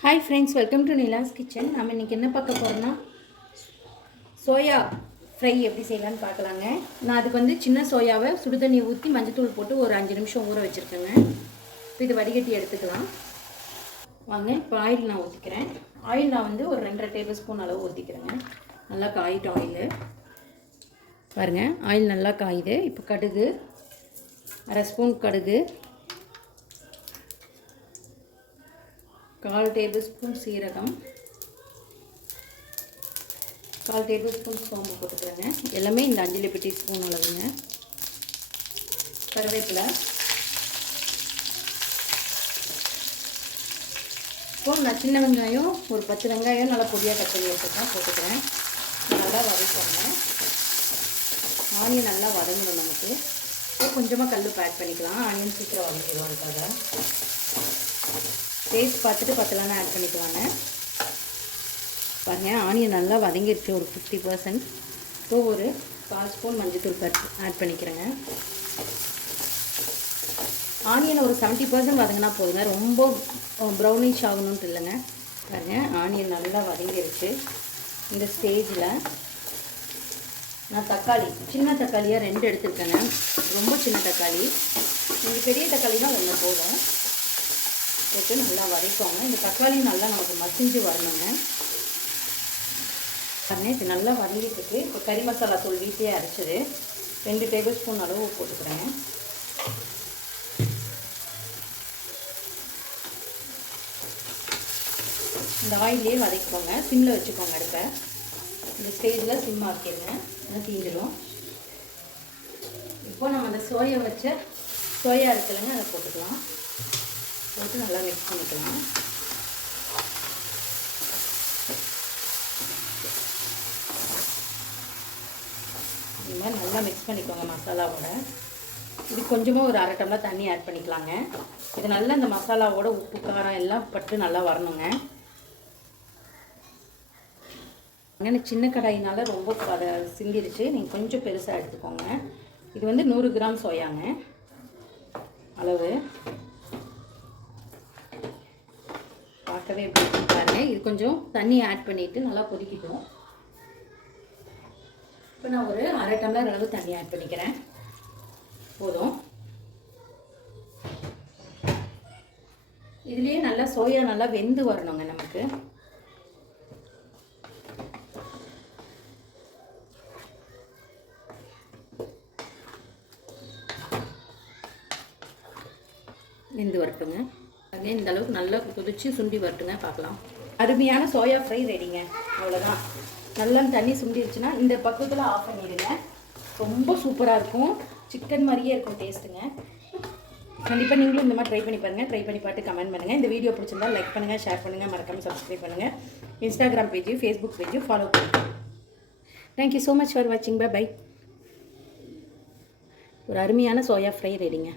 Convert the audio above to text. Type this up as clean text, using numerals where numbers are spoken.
Hi friends, welcome to Nila's kitchen. நம்ம இன்றைக்கி என்ன பார்க்க போகிறோம்னா சோயா ஃப்ரை எப்படி செய்யலான்னு பார்க்கலாங்க. நான் அதுக்கு சின்ன சோயாவை சுடுதண்ணி ஊற்றி மஞ்சத்தூள் போட்டு ஒரு 5 நிமிஷம் ஊற வச்சுருக்கேங்க. இப்போ இது வடிகட்டி எடுத்துக்கலாம் வாங்க. இப்போ ஆயில் நான் ஊற்றிக்கிறேன். ஆயில் நான் ஒரு 2.5 டேபிள் ஸ்பூன் அளவு ஊற்றிக்கிறேங்க. நல்லா காயிட்டும் ஆயில் பாருங்கள். ஆயில் நல்லா காயுது. இப்போ கடுகு 1/2 ஸ்பூன் கடுகு, 1/4 டேபிள் ஸ்பூன் சீரகம், 1/4 டேபிள் ஸ்பூன் சோம்பு போட்டுக்கிறேங்க. எல்லாமே இந்த 5 ஸ்பூன் அளவுங்க. கருவேப்பிலை, இப்போ நான் சின்ன வெங்காயம் ஒரு 10 வெங்காயம் நல்லா பொடியாக கட் பண்ணி வச்சுருக்கேன், போட்டுக்கிறேன். நல்லா வதக்கோங்க. ஆனியன் நல்லா வதங்கணும் நமக்கு. இப்போ கொஞ்சமாக கல் ஆட் பண்ணிக்கலாம். ஆனியன் சீக்கிரம் வதங்கிடுவோம். அதுக்காக டேஸ்ட் பார்த்துட்டு பத்தலான்னு ஆட் பண்ணிக்கலாங்க. பாருங்கள், ஆனியன் நல்லா வதங்கிடுச்சு ஒரு 50%. இப்போ ஒரு 1/4 ஸ்பூன் மஞ்சத்தூள் ஆட் பண்ணிக்கிறேங்க. ஆனியன் ஒரு 70% வதங்கினா போதுங்க, ரொம்ப ப்ரௌனிஷ் ஆகணுன்ட்டு இல்லைங்க. பாருங்கள், ஆனியன் நல்லா வதங்கிடுச்சு. இந்த ஸ்டேஜில் நான் தக்காளி, சின்ன தக்காளியாக 2 எடுத்துருக்கேங்க. ரொம்ப சின்ன தக்காளி. நீங்கள் பெரிய தக்காளி தான் 1 போதும். போட்டு நல்லா வதக்கோங்க. இந்த தக்காளி நல்லா நமக்கு மசிஞ்சு வரணுங்க. பாருங்கள், இது நல்லா வதங்கிட்டு இப்போ கறி மசாலா தூள் வீட்டையே அரைச்சது 2 டேபிள் ஸ்பூன் அளவு போட்டுக்கிறேங்க. இந்த ஆயிலே வதக்கிக்கோங்க. சிம்மில் வச்சுக்கோங்க அடுப்பை. இந்த ஸ்டேஜில் சிம்மாக ஆக்கிடுங்க, தீந்துடும். இப்போ நம்ம அந்த சோயா இருக்குல்லங்க, அதை போட்டுக்கலாம். போட்டு நல்லா மிக்ஸ் பண்ணிக்கலாம். இந்த மாதிரி நல்லா மிக்ஸ் பண்ணிக்கோங்க மசாலாவோட. இது கொஞ்சமாக ஒரு 1/2 டம்ளர் தண்ணி ஆட் பண்ணிக்கலாங்க. இது நல்லா இந்த மசாலாவோட உப்பு காரம் எல்லாம் பட்டு நல்லா வரணுங்க. அங்கே சின்ன கடாயினால் ரொம்ப சிந்திருச்சு. நீங்கள் கொஞ்சம் பெருசாக எடுத்துக்கோங்க. இது 100 கிராம் சோயாங்க அளவு. பார்க்கவே எப்படி பாருங்க. இது கொஞ்சம் தண்ணி ஆட் பண்ணிவிட்டு நல்லா கொதிக்கிட்டோம். இப்போ நான் ஒரு 1/2 டம்ளர் அளவு தண்ணி ஆட் பண்ணிக்கிறேன், போதும். இதுலேயே நல்லா சோயா நல்லா வெந்து வரணுங்க நமக்கு. வெந்து வரட்டுங்க. அதே இந்த அளவுக்கு நல்லா கொதிச்சு சுண்டி வரட்டுங்க, பார்க்கலாம். அருமையான சோயா ஃப்ரை ரெடிங்க. அவ்வளோதான். நல்லா தண்ணி சுண்டிடுச்சுன்னா இந்த பக்கத்தில் ஆஃப் பண்ணிடுங்க. ரொம்ப சூப்பராக இருக்கும். சிக்கன் மாதிரியே இருக்கும் டேஸ்ட்டுங்க. கண்டிப்பாக நீங்களும் இந்த மாதிரி ட்ரை பண்ணி பாருங்கள். ட்ரை பண்ணி பார்த்து கமெண்ட் பண்ணுங்கள். இந்த வீடியோ பிடிச்சிருந்தா லைக் பண்ணுங்கள், ஷேர் பண்ணுங்கள், மறக்காமல் சப்ஸ்கிரைப் பண்ணுங்கள். Instagram page, Facebook page follow பண்ணுங்கள். தேங்க்யூ ஸோ மச் ஃபார் வாட்சிங். பை. ஒரு அருமையான சோயா ஃப்ரை ரெடிங்க.